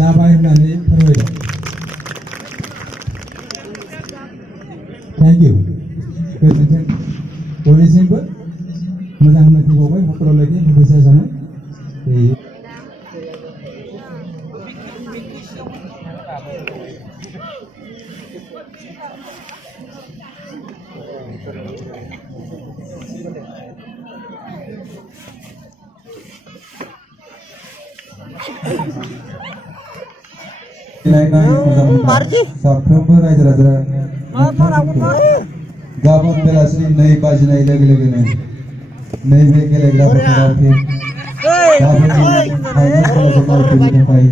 जाबाय होननानै फोरमायदों। थेंक इउ गोजोन्थों बयनिसिमबो मोजां हामलायथि बावबाय हरफोरावलागि फैसा जानो साफ्रोमबो रायजो राजा गाबोन बेलासिनि 2 बाजिनाय लोगो लोगोनो नैबे गेलेग्रा फोथाराव फै गाबोननि फाइनाल खेलाखौ नायफैनो थाखाय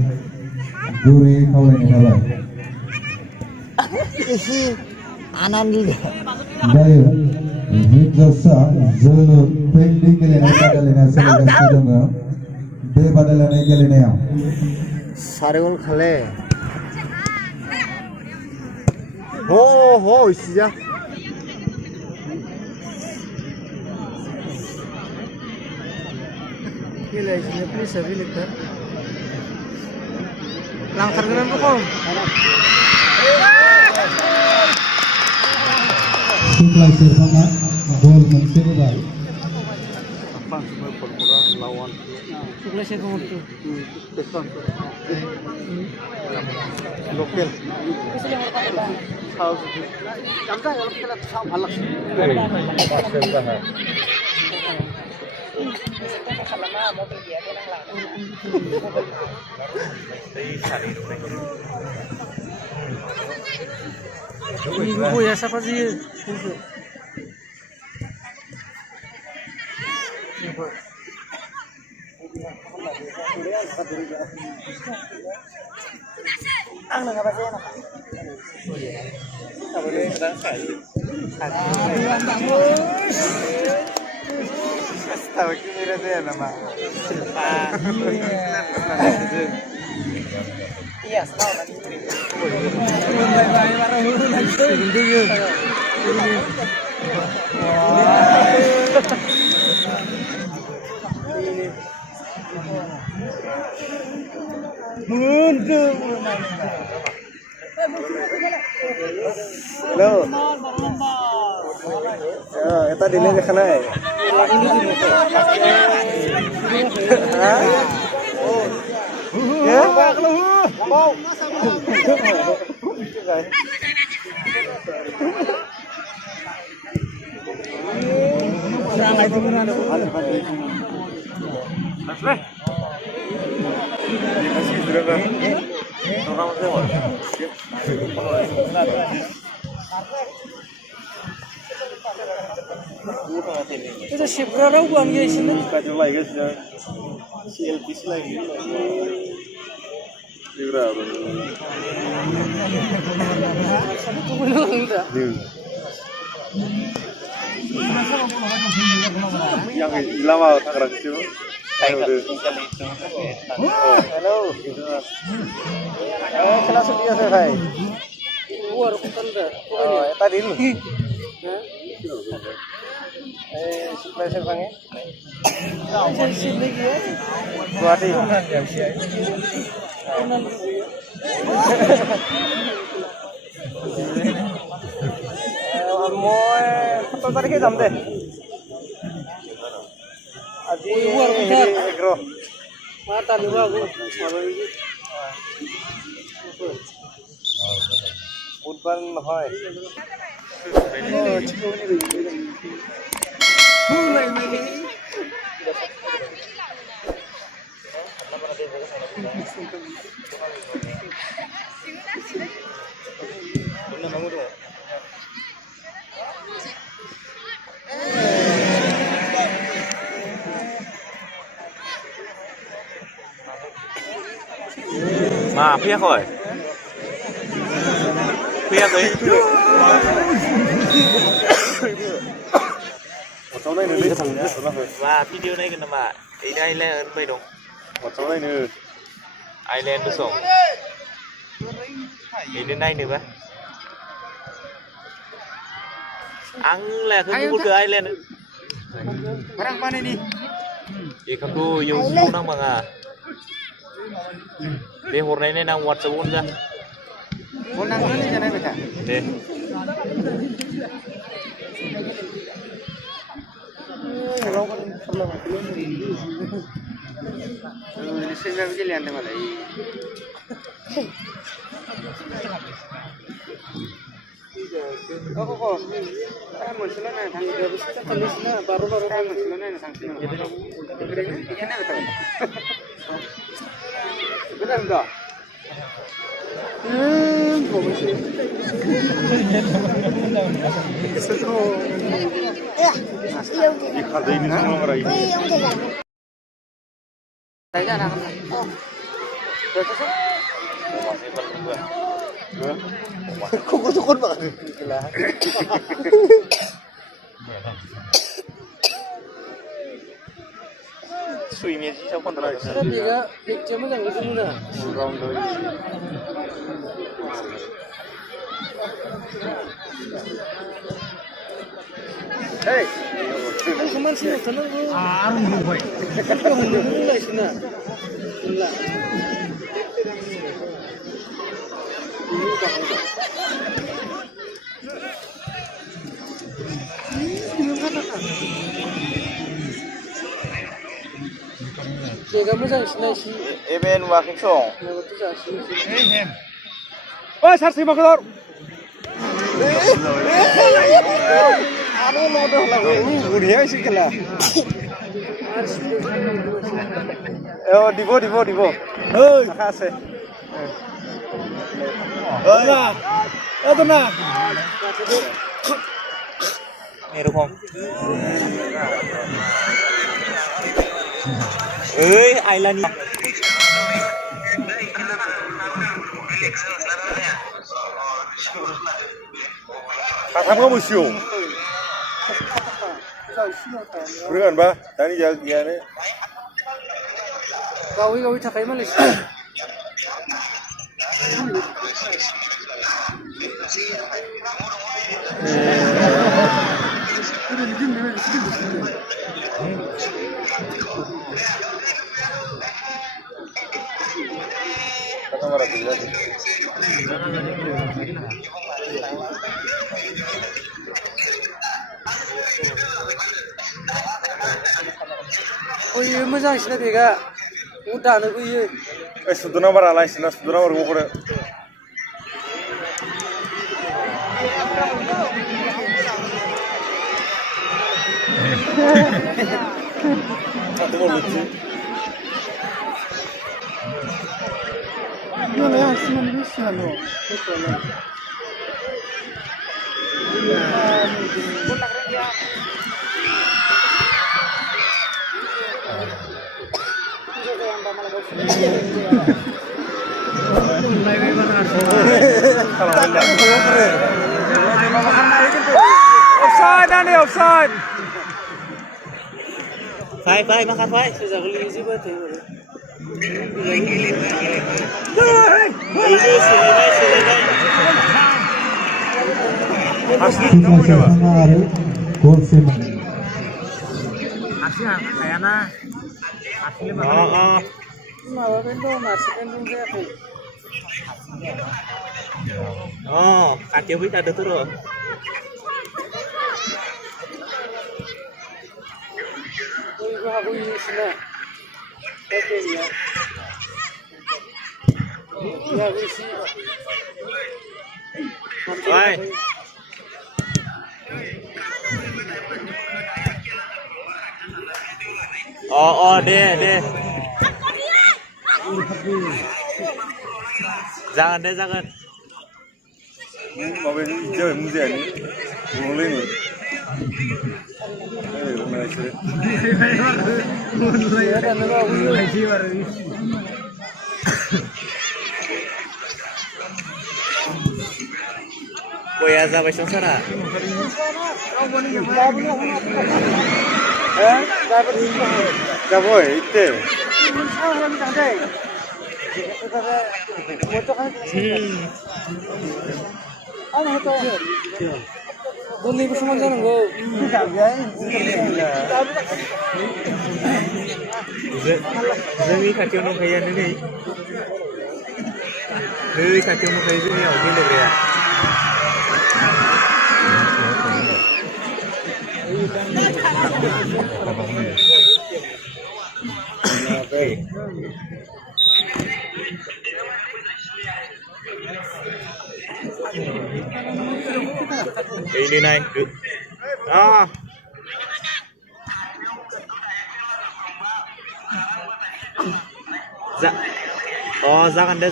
गुरैयै खावलायनाय थाबाय। दायो हिन्जावसा जोलुर फील्डिं गेलेनाय बादायलायनाय सोलिगासिनो दङ। बे बादायलायनाय गेलेनायाव सारेगल खाले हो हो इसिजा गेलेगासिनो पुलिसा बेलेगथार लांथारगोन रखम सुक्लाय सेरफाङा गल मोनसे होबाय। सुक्लाय सेरफाङ local ya siapa sih? Ang nga ba siya na? Sabi ko yung sai. Tahu kira saya nama. Iya, tahu kan. Halo. Eta dini ke sana ya? Ya, kalau mau. Serang itu mana? Mas, dikasih berapa? Orang semua. Itu shift berapa bulan guys ini? Kacau lagi guys ya. CLPC lagi. Berapa? Satu bulan enggak? Yang lama Tangerang itu. Halo. Kelas biasa saya. Luar kota. Oh, tadi lu. Supply servangnya. Tahu sih lagi ya. Guadi. মই 17 তাৰিখে যাম দে আজি 11 মাতা নিবা গো বুধবাৰ নহয় mà phía khỏi phía đấy và video này cái mà đây là bây đúng một số này nữa Island được xong đi đến đây nữa ăn là cái một cái Island barang mana ini thì không có dùng luôn năng bằng à बे हरनायनि नाम वाट्सएपआव जा हरनांगोन जानाय बेथा दे सेजाबो गेलेयानदों मालाय मोनसेल' नायनो थांसै बार' मोनसेल' नायनो थांसै बेखायनो गोदान दा Kukut-kukut banget. सुइमेज हिसाब खनरा Tiga, cuma yang itu dulu dah. Hey, cuman sih tenang dulu. Arum boy. Kita hundu dulu lah sini. Lah. Ini dah hundu. Jaga macam sini sih. एबेन वाकिं सं Itu sah sini. Oh, sarsi makhluk. Aduh, lodoh lah. Udah sih kala. Oh, dibo. Hei, makasih. Oh, nah. Itu nah. एरखम ओइ आइलानि Kamu museum. Bukan bah, tadi jaga ni. Gawi cakai Malaysia. Kata marah bila. Oh iya, macam sini bega. Udah nak iya. Sudahnya marah lah, sudahnya marah gua kena. Atau mau lucu. Mana yang sini bisa lo? Offside nih, offside. Fai makan fai Sejak lagi buat itu. Gol sih. Malah bendo, masih bendo dia. Oh, kaki kita ada terus. Aku ini sini. Oke ya. Ya isi. Hai. Oh, deh. Jangan. Mau beli jauh muzik ni, mulai ni. Boya sampai sana. Jauh itu. Boleh bersama jangan go. जोंनि खाथियाव दंखायोआनो नै खाथियाव दंखायो जोंनियाव गेलेग्राया ini naik जागोन दे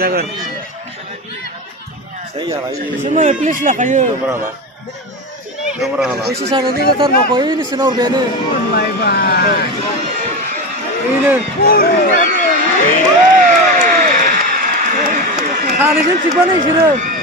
जागोन Semua please lah kayu. Isi sana ni kata nak kau ini senor bene. Ini. Hari ni cipa ni sih.